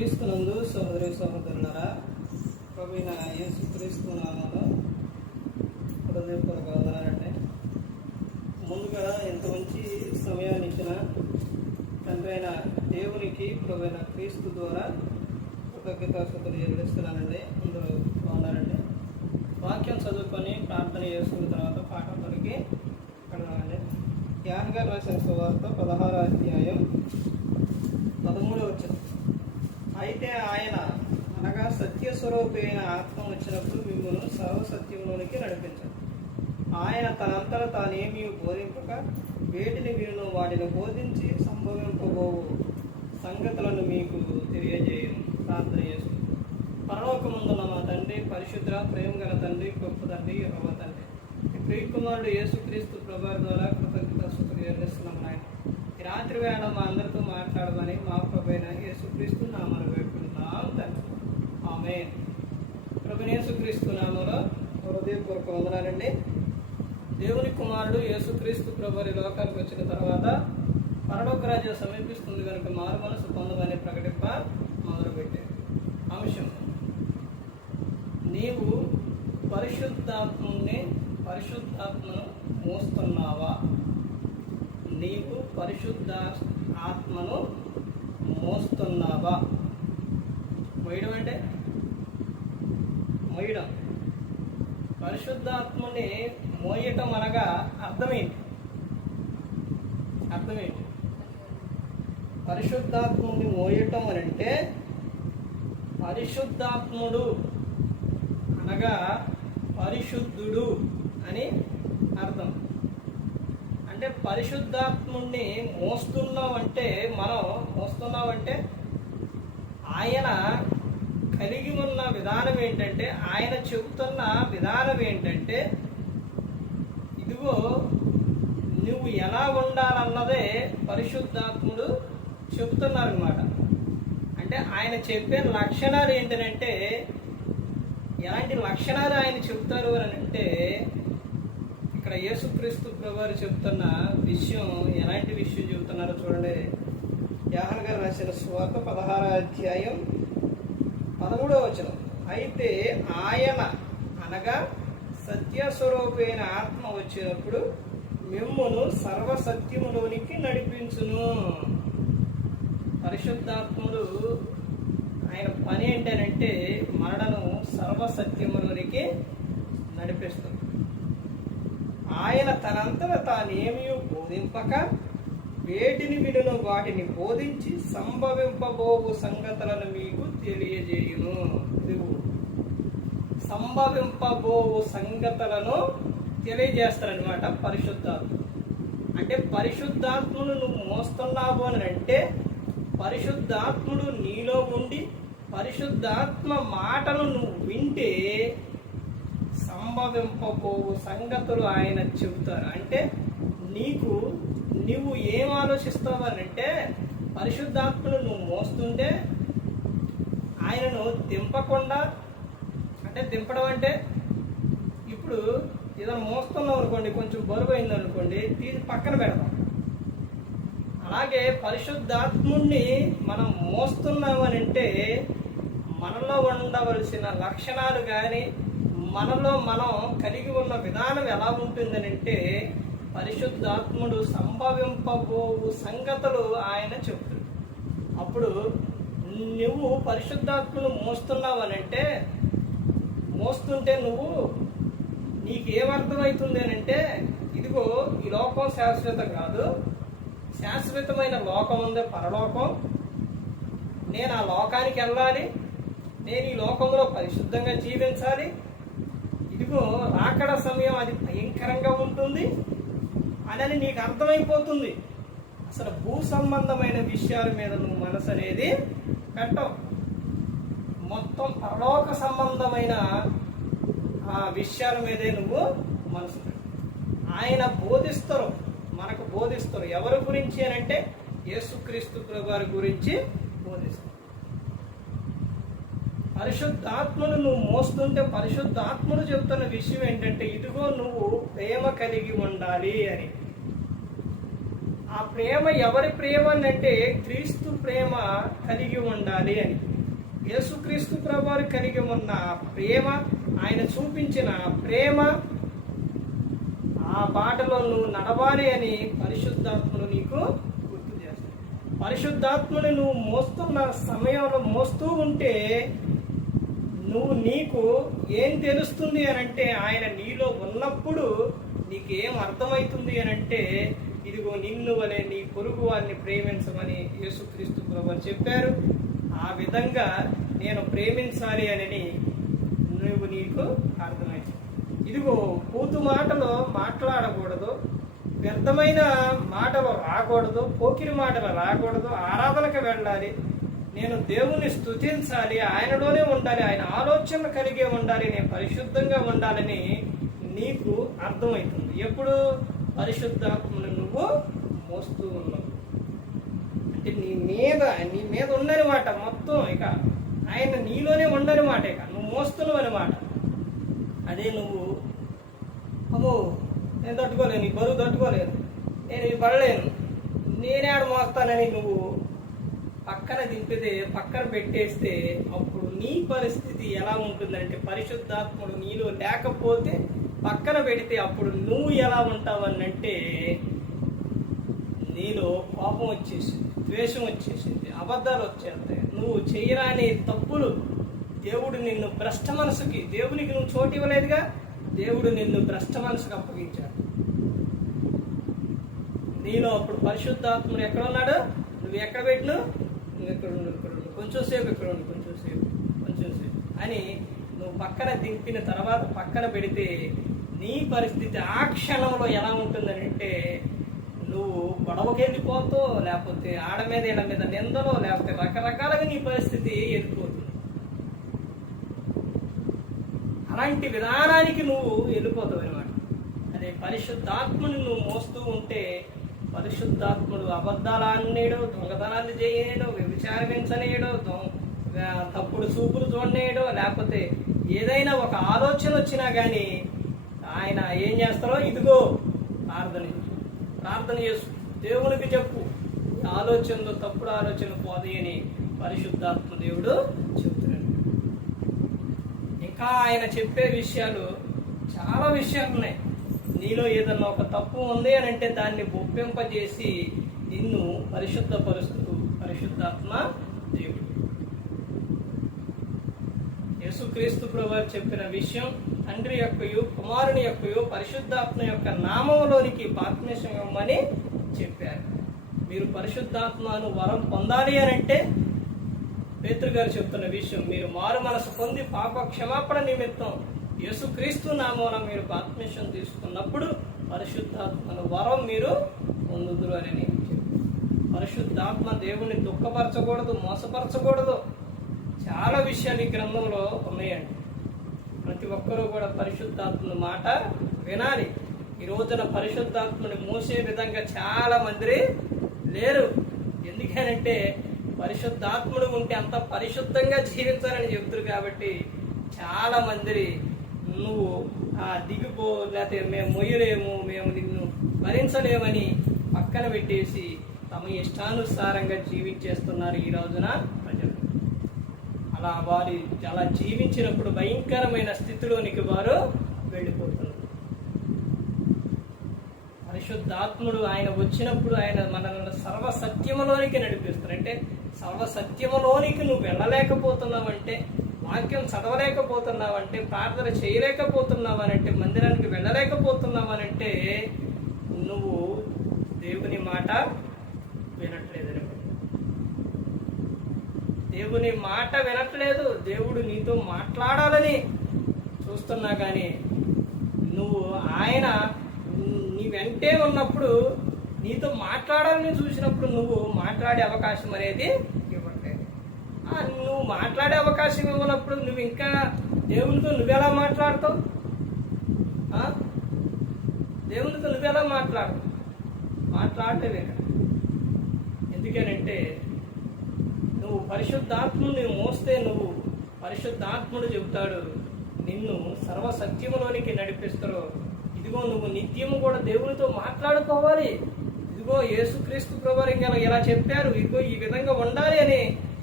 క్రీస్తునందు సహోదరి సహోదరులారా, ప్రభువైన యేసుక్రీస్తు నామములో హృదయపూర్వక వందనాలండి. ముందుగా ఇంత మంచి సమయాన్ని ఇచ్చిన తండ్రి అయిన దేవునికి ప్రభువైన క్రీస్తు ద్వారా కృతజ్ఞతాస్తుతులు చెల్లిస్తున్నానండి. అందరూ బాగున్నారండి. వాక్యం చదువుకొని ప్రార్థన చేసుకున్న తర్వాత పాఠంలోకి కడదామండి. యోహాను గారు రాసిన సువార్త 16వ అధ్యాయం 13వ వచనం. అయితే ఆయన అనగా సత్యస్వరూపైన ఆత్మ వచ్చినప్పుడు మిమ్మల్ని సర్వసత్యంలోనికి నడిపించాడు. ఆయన తనంతట తానేమీ బోధింపక వేటిని వినును వాటిని బోధించి సంభవింపబోవు సంగతులను మీకు తెలియజేయను. ప్రార్థన చేసుకుంటాం. పరలోకమందున్న మా తండ్రి, పరిశుద్ధ ప్రేమ గల తండ్రి, గొప్ప తండ్రి, యెహోవా తండ్రి, ప్రియకుమారుడు యేసుక్రీస్తు ప్రభువారి ద్వారా కృతజ్ఞతాస్తుతులు చెల్లిస్తున్నాం నాయన. ఈ రాత్రి వేళ మా అందరితో మాట్లాడమని మా ప్రభువైన యేసుక్రీస్తు నామమున వేడుకుంటున్నాం తండ్రి. ఆమేన్. ప్రభువైన యేసుక్రీస్తు నామములో హృదయపూర్వక వందనాలండి. దేవుని కుమారుడు యేసుక్రీస్తు ప్రభువారి లోకానికి వచ్చిన తర్వాత పరలోక రాజ్యం సమీపిస్తుంది కనుక మారు మనసు పొందమని ప్రకటింప మొదలుపెట్టే అంశం. నీవు పరిశుద్ధాత్మను మోస్తున్నావా? నీవు పరిశుద్ధ ఆత్మను మోస్తున్నావా? మోయడం అంటే మోయడం. పరిశుద్ధాత్మని మోయటం అనగా అర్థమేంటి? పరిశుద్ధాత్ముని మోయటం అని అంటే పరిశుద్ధాత్ముడు అనగా పరిశుద్ధుడు అని అర్థం. అంటే పరిశుద్ధాత్ముడిని మోస్తున్నామంటే ఆయన కలిగి ఉన్న విధానం ఏంటంటే, ఆయన చెబుతున్న విధానం ఏంటంటే, ఇదిగో నువ్వు ఎలా ఉండాలన్నదే పరిశుద్ధాత్ముడు చెబుతున్నారనమాట. అంటే ఆయన చెప్పే లక్షణాలు ఏంటంటే, ఎలాంటి లక్షణాలు ఆయన చెబుతారు అని అంటే, ఇక్కడ యేసుక్రీస్తు ప్రభువారు చెబుతున్న విషయం ఎలాంటి విషయం చెబుతున్నారో చూడండి. యోహాను గారు రాసిన సువార్త 16వ అధ్యాయం 13వ వచనం. అయితే ఆయన అనగా సత్యస్వరూపైన ఆత్మ వచ్చినప్పుడు మిమ్మును సర్వసత్యములోనికి నడిపించును. పరిశుద్ధాత్ముడు ఆయన పని ఏంటంటే మనలను సర్వసత్యములోనికి నడిపిస్తుంది. ఆయన తనంతట తానేమీ బోధింపక వేటిని వినును వాటిని బోధించి సంభవింపబోవు సంగతులను మీకు తెలియజేయును. సంభవింపబోవు సంగతులను తెలియజేస్తారనమాట పరిశుద్ధాత్మ. అంటే పరిశుద్ధాత్ముడు నువ్వు మోస్తున్నావు అని అంటే, పరిశుద్ధాత్ముడు నీలో ఉండి పరిశుద్ధాత్మ మాటలు నువ్వు వింటే సంభవింపబోవు సంగతులు ఆయన చెబుతారు. అంటే నువ్వు ఏం ఆలోచిస్తావు అని అంటే, పరిశుద్ధాత్మను నువ్వు మోస్తుంటే ఆయనను దింపకుండా, అంటే దింపడం అంటే ఇప్పుడు ఏదైనా మోస్తున్నాం అనుకోండి, కొంచెం బరువు అయింది అనుకోండి, తీసి పక్కన పెడతాం. అలాగే పరిశుద్ధాత్ముడిని మనం మోస్తున్నామని అంటే మనలో ఉండవలసిన లక్షణాలు కానీ మనలో మనం కలిగి ఉన్న విధానం ఎలా ఉంటుందని అంటే, పరిశుద్ధాత్ముడు సంభవింపబోవు సంగతులు ఆయన చెబుతాడు. అప్పుడు నువ్వు పరిశుద్ధాత్మను మోస్తున్నావనంటే, మోస్తుంటే నీకేమర్థమవుతుంది అని అంటే, ఇదిగో ఈ లోకం శాశ్వతం కాదు, శాశ్వతమైన లోకం ఉంది, పరలోకం. నేను ఆ లోకానికి వెళ్ళాలి, నేను ఈ లోకంలో పరిశుద్ధంగా జీవించాలి. ఇదిగో రాకడ సమయం అది భయంకరంగా ఉంటుంది అని నీకు అర్థమైపోతుంది. అసలు భూ సంబంధమైన విషయాల మీద నువ్వు మనసు అనేది పెట్టవు. మొత్తం పరలోక సంబంధమైన ఆ విషయాల మీదే నువ్వు మనసు పెట్టు. ఆయన మనకు బోధిస్తారు. ఎవరి గురించి అని అంటే యేసుక్రీస్తు ప్రభువారి గురించి బోధిస్తారు. పరిశుద్ధాత్మను నువ్వు మోస్తుంటే పరిశుద్ధాత్మను చెప్తున్న విషయం ఏంటంటే, ఇదిగో నువ్వు ప్రేమ కలిగి ఉండాలి అని. ఆ ప్రేమ ఎవరి ప్రేమ అంటే క్రీస్తు ప్రేమ కలిగి ఉండాలి. ఉండాలి అని. యేసుక్రీస్తు ప్రభువారు కలిగి ఉన్న ప్రేమ, ఆయన చూపించిన ప్రేమ, ఆ బాటలో నువ్వు నడవాలి అని పరిశుద్ధాత్ముడు నీకు గుర్తు చేస్తాడు. పరిశుద్ధాత్ముని నువ్వు మోస్తున్న సమయంలో మోస్తూ ఉంటే నీకు ఏం తెలుస్తుంది అని అంటే, ఆయన నీలో ఉన్నప్పుడు నీకేం అర్థమవుతుంది అని అంటే, ఇదిగో నిన్ను వలె నీ పొరుగు వారిని ప్రేమించమని యేసుక్రీస్తు ప్రభువు చెప్పారు. ఆ విధంగా నేను ప్రేమించాలి అని నీకు అర్థమవుతుంది. ఇదిగో పూతు మాటలు మాట్లాడకూడదు, వ్యర్థమైన మాటలు రాకూడదు, పోకిరి మాటలు రాకూడదు, ఆరాధనకు వెళ్ళాలి, నేను దేవుని స్తుతించాలి, ఆయనలోనే ఉండాలి, ఆయన ఆలోచన కలిగే ఉండాలి, నేను పరిశుద్ధంగా ఉండాలని నీకు అర్థమవుతుంది. ఎప్పుడు పరిశుద్ధాత్మను నువ్వు మోస్తూ ఉన్నావు అంటే నీ మీద ఉండనమాట మొత్తం. ఇక ఆయన నీలోనే ఉండనమాట, ఇక నువ్వు మోస్తున్నావు అనమాట. అదే నువ్వు అమ్మో నేను తట్టుకోలేను, ఈ బరువు తట్టుకోలేను, నేను ఇది పడలేను, నేనేడ మోస్తానని నువ్వు పక్కన దింపితే, పక్కన పెట్టేస్తే అప్పుడు నీ పరిస్థితి ఎలా ఉంటుందంటే, పరిశుద్ధాత్ముడు నీలో లేకపోతే పక్కన పెడితే అప్పుడు నువ్వు ఎలా ఉంటావు అనంటే, నీలో కోపం వచ్చేసింది, ద్వేషం వచ్చేసింది, అబద్ధాలు వచ్చేస్తాయి, నువ్వు చేయరాని తప్పులు. దేవుడు నిన్ను భ్రష్ట మనసుకి, దేవునికి నువ్వు చోటు ఇవ్వలేదుగా, దేవుడు నిన్ను భ్రష్ట మనసుకు అప్పగించాడు. నీలో అప్పుడు పరిశుద్ధాత్ముడు ఎక్కడ ఉన్నాడు, నువ్వు ఎక్కడ పెట్టిను, నువ్వు ఎక్కడ ఉండు, కొంచెం సేపు ఇక్కడ ఉండు, కొంచెం సేపు అని నువ్వు పక్కన దింపిన తర్వాత పక్కన పెడితే నీ పరిస్థితి ఆ క్షణంలో ఎలా ఉంటుందని అంటే, నువ్వు గొడవకి వెళ్ళిపోతావు, లేకపోతే ఆడ మీద ఇళ్ళ మీద నిందలో, లేకపోతే రకరకాలుగా నీ పరిస్థితి వెళ్ళిపోతుంది. అలాంటి విధానానికి నువ్వు వెళ్ళిపోతావు అనమాట. అదే పరిశుద్ధాత్మని నువ్వు మోస్తూ ఉంటే, పరిశుద్ధాత్ముడు అబద్ధాలు ఆడనేయడు, దొంగతనాలు చేయనేయడు, వ్యభిచారించనేయడు, తప్పుడు చూపులు చూడనేయడు, లేకపోతే ఏదైనా ఒక ఆలోచన వచ్చినా కానీ ఆయన ఏం చేస్తారో, ఇదిగో ప్రార్థన చేసు, దేవునికి చెప్పు, ఆలోచనలు తప్పుడు ఆలోచనలు పోతాయి అని పరిశుద్ధాత్మ దేవుడు చెప్తున్నాడు. ఇంకా ఆయన చెప్పే విషయాలు చాలా విషయాలు ఉన్నాయి. నీలో ఏదన్నా ఒక తప్పు ఉంది అని అంటే దాన్ని ఒప్పింపజేసి నిన్ను పరిశుద్ధపరుస్తూ పరిశుద్ధాత్మ దేవుడు. యేసుక్రీస్తు ప్రభువు చెప్పిన విషయం, తండ్రి యొక్కయు కుమారుని యొక్కయు పరిశుద్ధాత్మ యొక్క నామములోనికి బాప్తిస్మం ఇవ్వమని చెప్పారు. మీరు పరిశుద్ధాత్మను వరం పొందాలి అని అంటే పేతురు గారు చెప్తున్న విషయం, మీరు మారు మనసు పొంది పాప క్షమాపణ నిమిత్తం యేసుక్రీస్తు నామమున మీరు బాప్తిస్మం తీసుకున్నప్పుడు పరిశుద్ధాత్మను వరం మీరు పొందుదురు అని నేను చెప్పాను. పరిశుద్ధాత్మ దేవుని దుఃఖపరచకూడదు, మోసపరచకూడదు. చాలా విషయాలు ఈ గ్రంథంలో ఉన్నాయండి. ప్రతి ఒక్కరూ కూడా పరిశుద్ధాత్మని మాట వినాలి. ఈ రోజున పరిశుద్ధాత్మని మోసే విధంగా చాలా మంది లేరు. ఎందుకనంటే పరిశుద్ధాత్ముడు ఉంటే అంత పరిశుద్ధంగా జీవించాలని చెబుతారు కాబట్టి చాలా మంది నువ్వు దిగిపో, లేకపోతే మేము మొయ్యలేము, మేము నిన్ను భరించలేమని పక్కన పెట్టేసి తమ ఇష్టానుసారంగా జీవించేస్తున్నారు ఈ రోజున ప్రజలు. అలా జీవించినప్పుడు భయంకరమైన స్థితిలోనికి వారు వెళ్ళిపోతున్నారు. పరిశుద్ధాత్ముడు ఆయన వచ్చినప్పుడు ఆయన మనల్ని సర్వసత్యములోనికి నడిపిస్తారు. అంటే సర్వసత్యములోనికి నువ్వు వెళ్ళలేకపోతున్నావంటే, వాక్యం చదవలేకపోతున్నావంటే, ప్రార్థన చేయలేకపోతున్నావనంటే, మందిరానికి వెళ్ళలేకపోతున్నావనంటే నువ్వు దేవుని మాట వినట్లేదు. దేవుని మాట వినట్లేదు. దేవుడు నీతో మాట్లాడాలని చూస్తున్నా కానీ నువ్వు ఆయన నీ వెంటే ఉన్నప్పుడు, నీతో మాట్లాడాలని చూసినప్పుడు నువ్వు మాట్లాడే అవకాశం అనేది ఇవ్వట్లేదు. నువ్వు మాట్లాడే అవకాశం ఇవ్వనప్పుడు నువ్వు ఇంకా దేవునితో నువ్వెలా మాట్లాడతావు? దేవునితో నువ్వెలా మాట్లాడలేవే. ఎందుకనంటే నువ్వు పరిశుద్ధాత్ముని మోస్తే, నువ్వు పరిశుద్ధాత్ముడు చెబుతాడు నిన్ను సర్వసత్యములోనికి నడిపిస్తారు. ఇదిగో నువ్వు నిత్యము కూడా దేవునితో మాట్లాడుకోవాలి. ఇదిగో యేసుక్రీస్తు ప్రభువు ఇలా చెప్పారు, ఇదిగో ఈ విధంగా ఉండాలి అని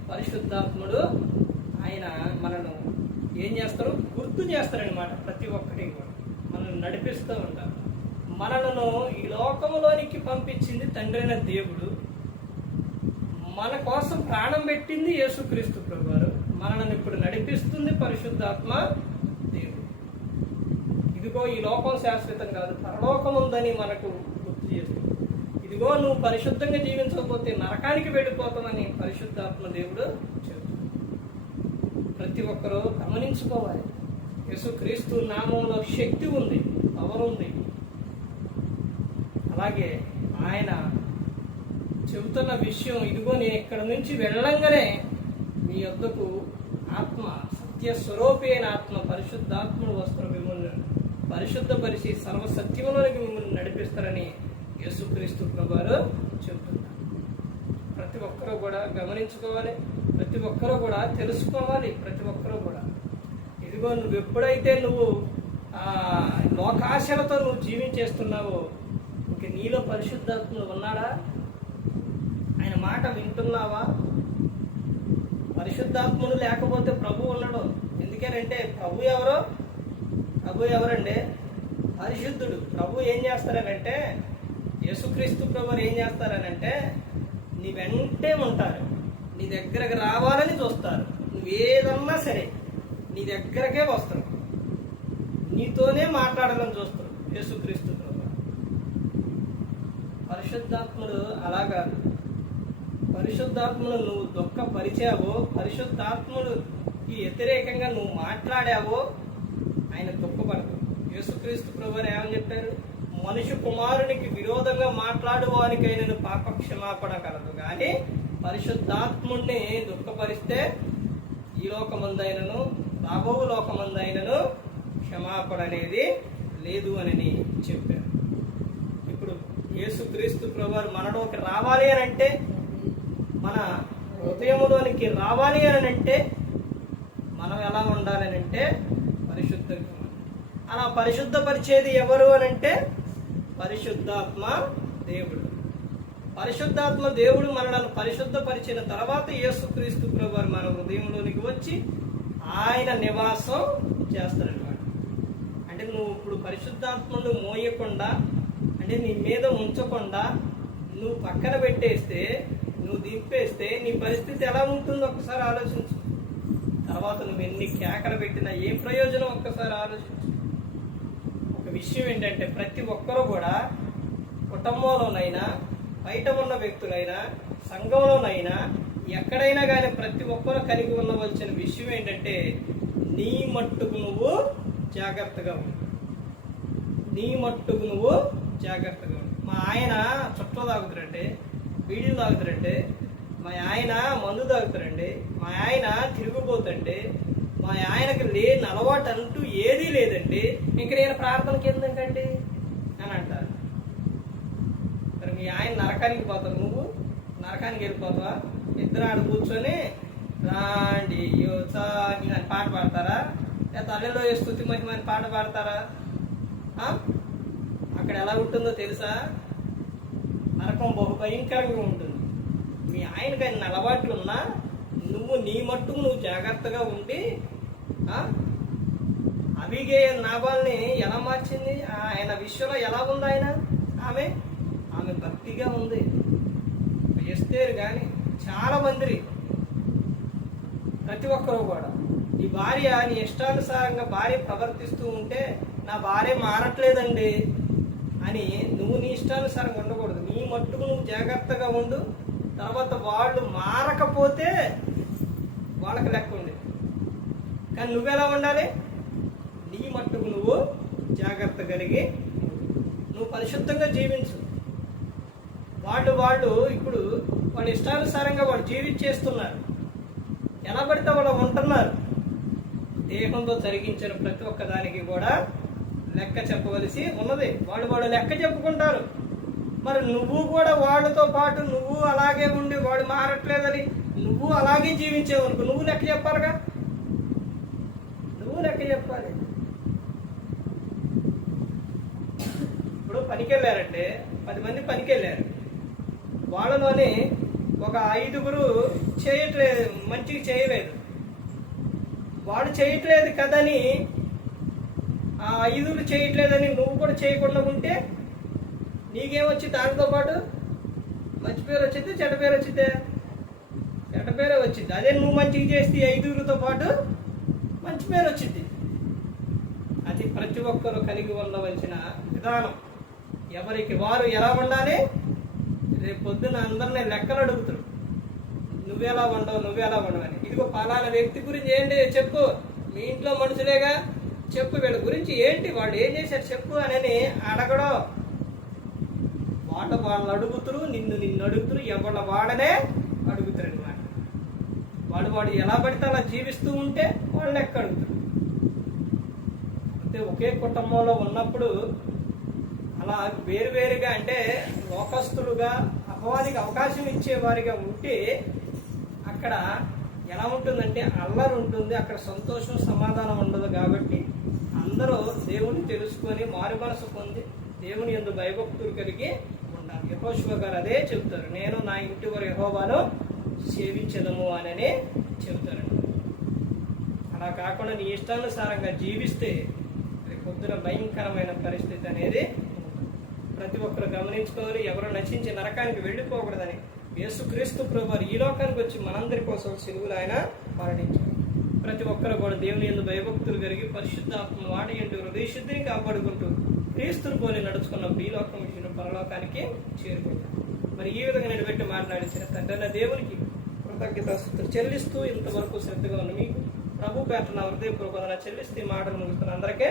పరిశుద్ధాత్ముడు ఆయన మనను ఏం చేస్తారు, గుర్తు చేస్తారనమాట. ప్రతి ఒక్కటి కూడా మనల్ని నడిపిస్తూ ఉంటారు. మనలను ఈ లోకంలోనికి పంపించింది తండ్రి అయిన దేవుడు, మన కోసం ప్రాణం పెట్టింది యేసుక్రీస్తు ప్రభువారు, మనల్ని ఇప్పుడు నడిపిస్తుంది పరిశుద్ధాత్మ దేవుడు. ఇదిగో ఈ లోకం శాశ్వతం కాదు, పరలోకం ఉందని మనకు గుర్తు చేస్తుంది. ఇదిగో నువ్వు పరిశుద్ధంగా జీవించకపోతే నరకానికి వెళ్ళిపోతామని పరిశుద్ధాత్మ దేవుడు చెబుతుంది. ప్రతి ఒక్కరూ గమనించుకోవాలి. యేసుక్రీస్తు నామంలో శక్తి ఉంది, పవర్ ఉంది. అలాగే ఆయన చెబుతున్న విషయం, ఇదిగో నేను ఇక్కడ నుంచి వెళ్ళంగానే మీ యొద్దకు ఆత్మ, సత్య స్వరూపి అయిన ఆత్మ, పరిశుద్ధాత్ముడు వస్తారు, మిమ్మల్ని పరిశుద్ధపరిచి సర్వసత్యములోనికి మిమ్మల్ని నడిపిస్తారని యేసుక్రీస్తు ప్రభువారు చెబుతున్నారు. ప్రతి ఒక్కరూ కూడా గమనించుకోవాలి, ప్రతి ఒక్కరూ కూడా తెలుసుకోవాలి. ప్రతి ఒక్కరూ కూడా ఇదిగో నువ్వు ఎప్పుడైతే నువ్వు లోకాశలతో నువ్వు జీవించేస్తున్నావో, ఇంక నీలో పరిశుద్ధాత్ముడు ఉన్నాడా? ఆయన మాట వింటున్నావా? పరిశుద్ధాత్ముడు లేకపోతే ప్రభు ఉండడు. ఎందుకేనంటే ప్రభు ఎవరు? ప్రభు ఎవరండి? పరిశుద్ధుడు. ప్రభు ఏం చేస్తారనంటే, యేసుక్రీస్తు ప్రభు ఏం చేస్తారనంటే, నీ వెంటే ఉంటారు, నీ దగ్గరకు రావాలని చూస్తారు. నువ్వేదన్నా సరే నీ దగ్గరకే వస్తారు, నీతోనే మాట్లాడాలని చూస్తారు యేసుక్రీస్తు ప్రభు. పరిశుద్ధాత్ముడు అలాగా. పరిశుద్ధాత్ముడు నువ్వు దుఃఖపరిచావో, పరిశుద్ధాత్ముడికి వ్యతిరేకంగా నువ్వు మాట్లాడావో, ఆయన దుఃఖపడదు. యేసుక్రీస్తు ప్రభు ఏమని చెప్పారు? మనుషు కుమారునికి విరోధంగా మాట్లాడువానికైనను పాప క్షమాపణ కలదు, కానీ పరిశుద్ధాత్ముడిని దుఃఖపరిస్తే ఈ లోకమందైనను రాబో లోకమందైనను క్షమాపణ అనేది లేదు అని చెప్పారు. ఇప్పుడు యేసుక్రీస్తు ప్రభువారు మనలోకి రావాలి అని అంటే, మన హృదయంలోనికి రావాలి అని అంటే మనం ఎలా ఉండాలి అని అంటే పరిశుద్ధంగా. అలా పరిశుద్ధపరిచేది ఎవరు అని అంటే పరిశుద్ధాత్మ దేవుడు. పరిశుద్ధాత్మ దేవుడు మనలను పరిశుద్ధపరిచిన తర్వాత యేసుక్రీస్తు ప్రభువారు మన హృదయంలోనికి వచ్చి ఆయన నివాసం చేస్తారన్నమాట. అంటే నువ్వు ఇప్పుడు పరిశుద్ధాత్మను మోయకుండా, అంటే నీ మీద ఉంచకుండా నువ్వు పక్కన పెట్టేస్తే, నువ్వు దింపేస్తే నీ పరిస్థితి ఎలా ఉంటుందో ఒక్కసారి ఆలోచించు. తర్వాత నువ్వు ఎన్ని కేకలు పెట్టినా ఏం ప్రయోజనం? ఒక్కసారి ఆలోచించు. ఒక విషయం ఏంటంటే, ప్రతి ఒక్కరూ కూడా కుటుంబంలోనైనా, బయట ఉన్న వ్యక్తులైనా, సంఘంలోనైనా, ఎక్కడైనా కానీ ప్రతి ఒక్కరూ కలిగి ఉండవలసిన విషయం ఏంటంటే, నీ మట్టుకు నువ్వు జాగ్రత్తగా ఉండు. నీ మట్టుకు నువ్వు జాగ్రత్తగా ఉండు. మా ఆయన చుట్టూ తాగుతారంటే, బీడీలు తాగుతారంటే, మా ఆయన మందు తాగుతారండి, మా ఆయన తిరిగిపోతండి, మా ఆయనకి లేని అలవాటు అంటూ ఏదీ లేదండి, ఇంక నేను ప్రార్థనకి ఎందుకండి అని అంటారు. మరి మీ ఆయన నరకానికి పోతావు, నువ్వు నరకానికి వెళ్ళిపోతావా? ఇద్దరు ఆడ కూర్చొని రాండి యోసాని అని పాట పాడతారా? లేదా అల్లెలో స్తుతి మహిమ అని పాట పాడతారా? అక్కడ ఎలా ఉంటుందో తెలుసా? నరకం బహు భయంకరంగా ఉంటుంది. మీ ఆయనకి ఆయన అలవాట్లు ఉన్నా నువ్వు నీ మట్టుకు నువ్వు జాగ్రత్తగా ఉండి, అవిగే నాబాల్ని ఎలా మార్చింది? ఆయన విషయంలో ఎలా ఉంది ఆయన? ఆమె భక్తిగా ఉంది. ఎస్తేరు కానీ చాలా మంది, ప్రతి ఒక్కరూ కూడా, నీ భార్య నీ ఇష్టానుసారంగా భార్య ప్రవర్తిస్తూ ఉంటే, నా భార్య మారట్లేదండి అని నువ్వు నీ ఇష్టానుసారంగా ఉండకూడదు. నీ మట్టుకు నువ్వు జాగ్రత్తగా ఉండు. తర్వాత వాళ్ళు మారకపోతే వాళ్ళకి లెక్క ఉంది. కానీ నువ్వెలా ఉండాలి? నీ మట్టుకు నువ్వు జాగ్రత్త కలిగి నువ్వు పరిశుద్ధంగా జీవించు. వాళ్ళు ఇప్పుడు వాళ్ళ ఇష్టానుసారంగా వాళ్ళు జీవించేస్తున్నారు, ఎలా పడితే వాళ్ళు ఉంటున్నారు. దేహంతో జరిగించిన ప్రతి ఒక్క దానికి కూడా లెక్క చెప్పవలసి ఉన్నది. వాళ్ళు లెక్క చెప్పుకుంటారు. మరి నువ్వు కూడా వాళ్ళతో పాటు నువ్వు అలాగే ఉండి, వాడు మారట్లేదని నువ్వు అలాగే జీవించేవనుకో, నువ్వు లెక్క చెప్పాలిగా. నువ్వు లెక్క చెప్పాలి. ఇప్పుడు పనికి వెళ్ళారంటే 10 మంది పనికి వెళ్ళారు. వాళ్ళలోనే ఒక 5గురు చేయట్లేదు, మంచిగా చేయలేదు. వాడు చేయట్లేదు కదని, ఆ 5 చేయట్లేదని నువ్వు కూడా చేయకుండా ఉంటే నీకేమొచ్చింది? దానితో పాటు మంచి పేరు వచ్చింది, చెడ్డ పేరు వచ్చిందే? చెడ్డ పేరే వచ్చింది. అదే నువ్వు మంచిగా చేస్తే 5గురితో పాటు మంచి పేరు వచ్చింది. అది ప్రతి ఒక్కరూ కలిగి ఉండవలసిన విధానం. ఎవరికి వారు ఎలా ఉండాలి? రేపు పొద్దున అందరినీ లెక్కలు అడుగుతారు, నువ్వెలా ఉండవు, నువ్వెలా ఉండవని. ఇదిగో పలానా వ్యక్తి గురించి ఏంటి చెప్పు, మీ ఇంట్లో మనుషులేగా చెప్పు, వీళ్ళ గురించి ఏంటి, వాళ్ళు ఏం చేశారు చెప్పు అని అడగడం. వాళ్ళు అడుగుతారు, నిన్ను అడుగుతారు, ఎవళ్ళ వాడనే అడుగుతారు అనమాట. వాడు ఎలా పడితే అలా జీవిస్తూ ఉంటే వాళ్ళు లెక్క అడుగుతారు. అంటే ఒకే కుటుంబంలో ఉన్నప్పుడు అలా వేరువేరుగా, అంటే లోకస్తులుగా అపవాదికి అవకాశం ఇచ్చేవారిగా ఉంటే అక్కడ ఎలా ఉంటుందంటే అల్లరి ఉంటుంది, అక్కడ సంతోషం సమాధానం ఉండదు. కాబట్టి అందరూ దేవుని తెలుసుకొని మారు మనసు పొంది దేవుని యందు భయభక్తులు కలిగి ఉండాలి. యెహోషువ గారు అదే చెబుతారు, నేను నా ఇంటి వారు యెహోవాను సేవించదము అని చెబుతారండి. అలా కాకుండా నీ ఇష్టానుసారంగా జీవిస్తే పొద్దున భయంకరమైన పరిస్థితి అనేది ప్రతి ఒక్కరు గమనించుకోవాలి. ఎవరు నశించి నరకానికి వెళ్ళిపోకూడదని యేసుక్రీస్తు ప్రభువారు ఈ లోకానికి వచ్చి మనందరి కోసం సిలువలో ఆయన మరణించారు. ప్రతి ఒక్కరు కూడా దేవుని యందు భయభక్తులు కలిగి పరిశుద్ధాత్మ వాడి ఎందు హృదయ శుద్ధిని కాపాడుకుంటూ క్రీస్తుని పోలి నడుచుకున్నప్పుడు ఈ లోకం విషయంలో పరలోకానికి చేరుకుంటారు. మరి ఈ విధంగా నిలబెట్టి మాట్లాడించిన తండ్రి దేవునికి కృతజ్ఞతాస్తుతులు చెల్లిస్తూ ఇంతవరకు శ్రద్ధగా ఉన్న మీకు ప్రభు పేట నా హృదయపూర్వకంగా చెల్లిస్తూ ఈ మాటలు ముగిస్తున్న అందరికీ